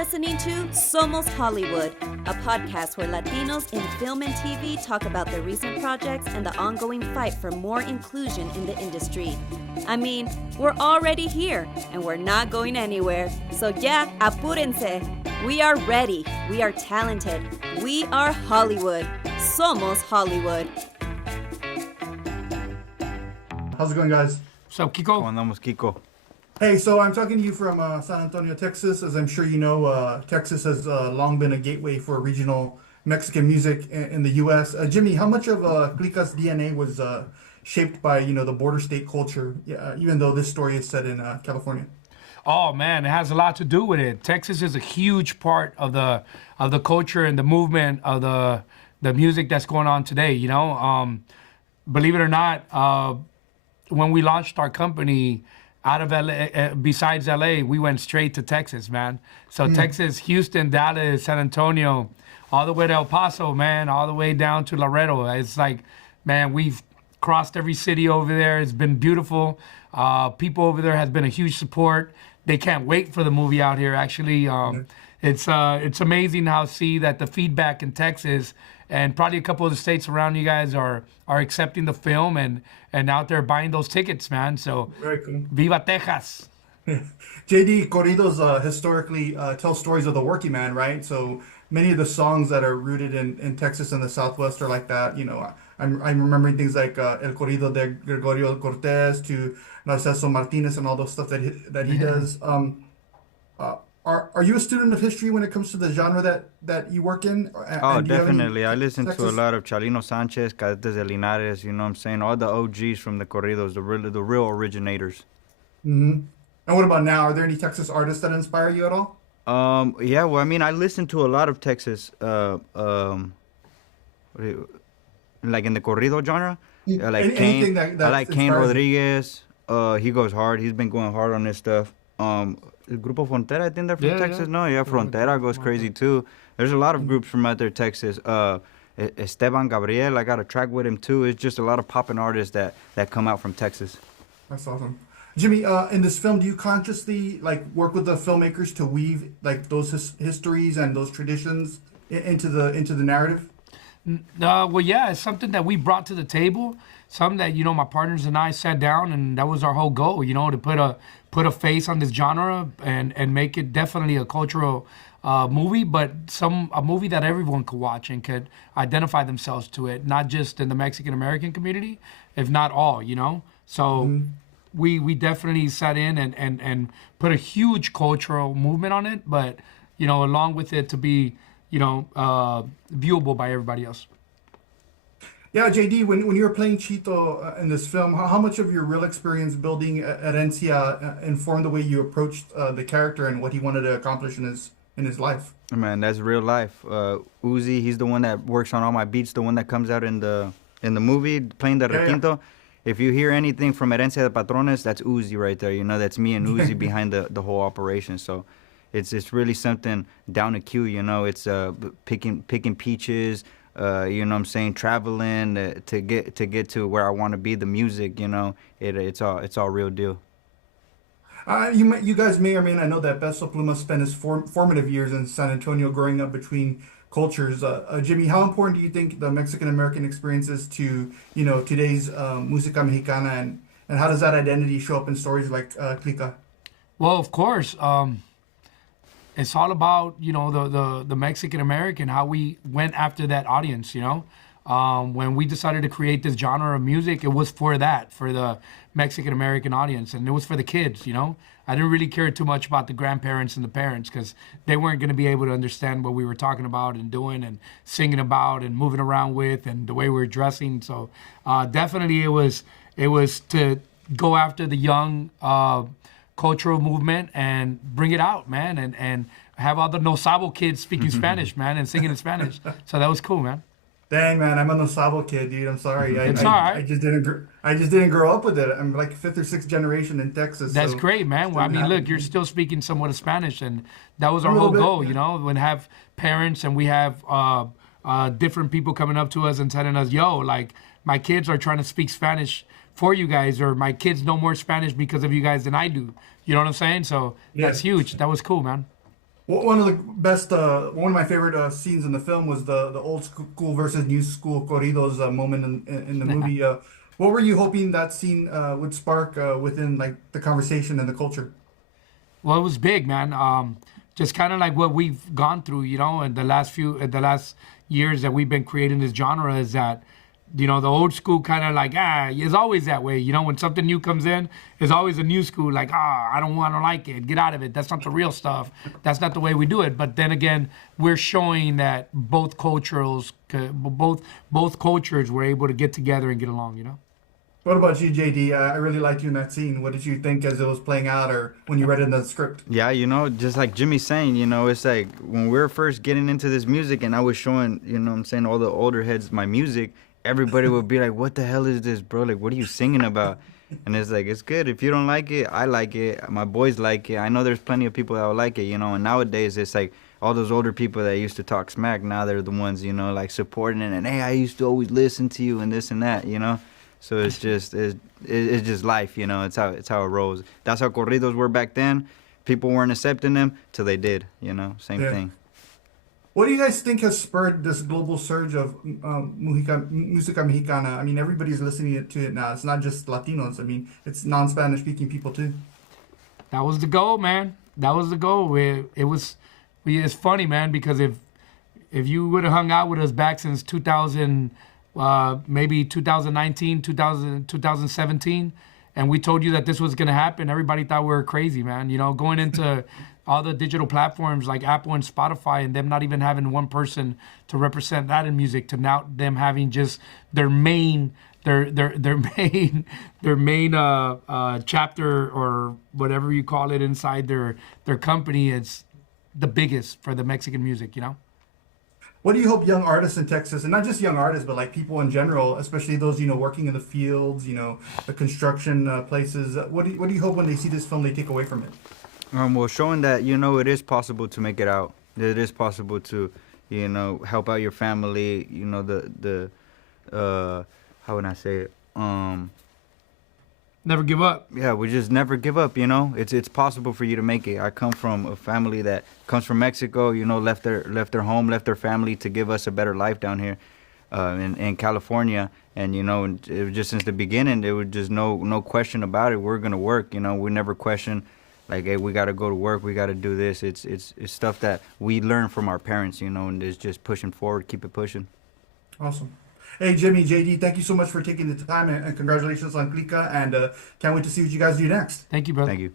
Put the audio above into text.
listening to Somos Hollywood, a podcast where Latinos in film and TV talk about their recent projects and the ongoing fight for more inclusion in the industry. I mean, we're already here, and we're not going anywhere. So yeah, apúrense. We are ready. We are talented. We are Hollywood. Somos Hollywood. How's it going, guys? What's up, Kiko? ¿Cómo andamos, Kiko? Hey, so I'm talking to you from San Antonio, Texas. As I'm sure you know, Texas has long been a gateway for regional Mexican music in the U.S. Jimmy, how much of Clika's DNA was shaped by, the border state culture, even though this story is set in California? Oh man, it has a lot to do with it. Texas is a huge part of the culture and the movement of the music that's going on today. Believe it or not, when we launched our company out of LA, besides LA, we went straight to Texas, man. So Texas, Houston, Dallas, San Antonio, all the way to El Paso, man, all the way down to Laredo. It's like, man, we've crossed every city over there. It's been beautiful. People over there has been a huge support. They can't wait for the movie out here. Actually, it's amazing how see that the feedback in Texas and probably a couple of the states around you guys are accepting the film and out there buying those tickets, man. So, Very cool. Viva Texas. JayDee, corridos historically tell stories of the working man, right? So many of the songs that are rooted in Texas and the Southwest are like that. I'm remembering things like El Corrido de Gregorio Cortés to Narciso Martinez and all those stuff that he does. Are you a student of history when it comes to the genre that you work in? Oh, definitely. I listen to a lot of Chalino Sanchez, Cadetes de Linares, you know what I'm saying? All the OGs from the corridos, the real originators. Mm-hmm. And what about now? Are there any Texas artists that inspire you at all? Yeah, well, I mean, I listen to a lot of Texas, like in the corrido genre. Like Kane, I like Kane Rodriguez. He goes hard. He's been going hard on this stuff. El Grupo Frontera, I think they're from Texas. No, Frontera goes crazy too. There's a lot of groups from out there, Texas. Esteban Gabriel, I got a track with him too. It's just a lot of poppin' artists that come out from Texas. That's awesome. Jimmy, in this film, do you consciously work with the filmmakers to weave those histories and those traditions into the narrative? Well, yeah, it's something that we brought to the table. Something that my partners and I sat down, and that was our whole goal. To put a face on this genre and make it definitely a cultural movie, but a movie that everyone could watch and could identify themselves to it, not just in the Mexican American community, if not all. So we definitely sat in and put a huge cultural movement on it, but along with it to be viewable by everybody else. Yeah, JayDee, when you were playing Chito in this film, how much of your real experience building Herencia informed the way you approached the character and what he wanted to accomplish in his life? Man, that's real life. Uzi, he's the one that works on all my beats, the one that comes out in the movie playing the requinto. Yeah. If you hear anything from Herencia de Patrones, that's Uzi right there. That's me and Uzi behind the whole operation. So it's really something down to Q. It's picking peaches. You know what I'm saying, traveling to get to where I want to be, the music, it's all real deal. You guys may or may not know that Beso Pluma spent his formative years in San Antonio growing up between cultures. Jimmy, how important do you think the Mexican-American experience is to, today's música mexicana, and how does that identity show up in stories like Clika? Well, of course. It's all about, the Mexican American, how we went after that audience, When we decided to create this genre of music, it was for the Mexican American audience, and it was for the kids, I didn't really care too much about the grandparents and the parents because they weren't going to be able to understand what we were talking about and doing and singing about and moving around with and the way we were dressing. So definitely it was to go after the young cultural movement and bring it out, man, and have all the No Sabo kids speaking Spanish, man, and singing in Spanish. So that was cool, man. Dang, man, I'm a No Sabo kid, dude. I'm sorry. It's all right. I just didn't grow up with it. I'm like 5th or 6th generation in Texas. That's great, man. Well, I mean, look, you're still speaking somewhat of Spanish, and that was our whole goal, when have parents and we have different people coming up to us and telling us, yo, like, my kids are trying to speak Spanish for you guys, or my kids know more Spanish because of you guys than I do. You know what I'm saying? So that's huge. That was cool, man. One of the best, one of my favorite scenes in the film was the old school versus new school corridos moment in the movie. What were you hoping that scene would spark within like the conversation and the culture? Well, it was big, man. Just kind of like what we've gone through, in the last years that we've been creating this genre is that, the old school kind of like, it's always that way. When something new comes in, there's always a new school like, I don't want to like it. Get out of it. That's not the real stuff. That's not the way we do it. But then again, we're showing that both cultures were able to get together and get along. What about you, JD? I really liked you in that scene. What did you think as it was playing out, or when you read it in the script? Yeah, just like Jimmy's saying, it's like when we were first getting into this music and I was showing, what I'm saying, all the older heads my music, everybody would be like, what the hell is this, bro? Like, what are you singing about? And it's like, it's good. If you don't like it, I like it. My boys like it. I know there's plenty of people that will like it, and nowadays it's like all those older people that used to talk smack, now they're the ones, like supporting it and, hey, I used to always listen to you and this and that. So it's just life, it's how it rolls. That's how corridos were back then. People weren't accepting them till they did, same Yeah. thing. What do you guys think has spurred this global surge of música mexicana? I mean, everybody's listening to it now. It's not just Latinos. I mean, it's non-Spanish speaking people too. That was the goal, man. That was the goal. It's funny, man, because if you would have hung out with us back since 2000, maybe 2019, 2017, and we told you that this was going to happen, everybody thought we were crazy, man. Going into all the digital platforms like Apple and Spotify, and them not even having one person to represent that in music, to now them having just their main chapter or whatever you call it inside their company. It's the biggest for the Mexican music. What do you hope young artists in Texas, and not just young artists, but like people in general, especially those working in the fields, the construction places. What do you hope when they see this film they take away from it? Well, showing that it is possible to make it out. It is possible to, help out your family. The how would I say it? Never give up. Yeah, we just never give up. It's possible for you to make it. I come from a family that comes from Mexico. Left their home, left their family to give us a better life down here, in California. And and it was just since the beginning, there was just no question about it. We're gonna work. We never question. Like, hey, we got to go to work. We got to do this. It's stuff that we learn from our parents, and it's just pushing forward, keep it pushing. Awesome. Hey, Jimmy, JD, thank you so much for taking the time, and congratulations on Clika, and can't wait to see what you guys do next. Thank you, brother. Thank you.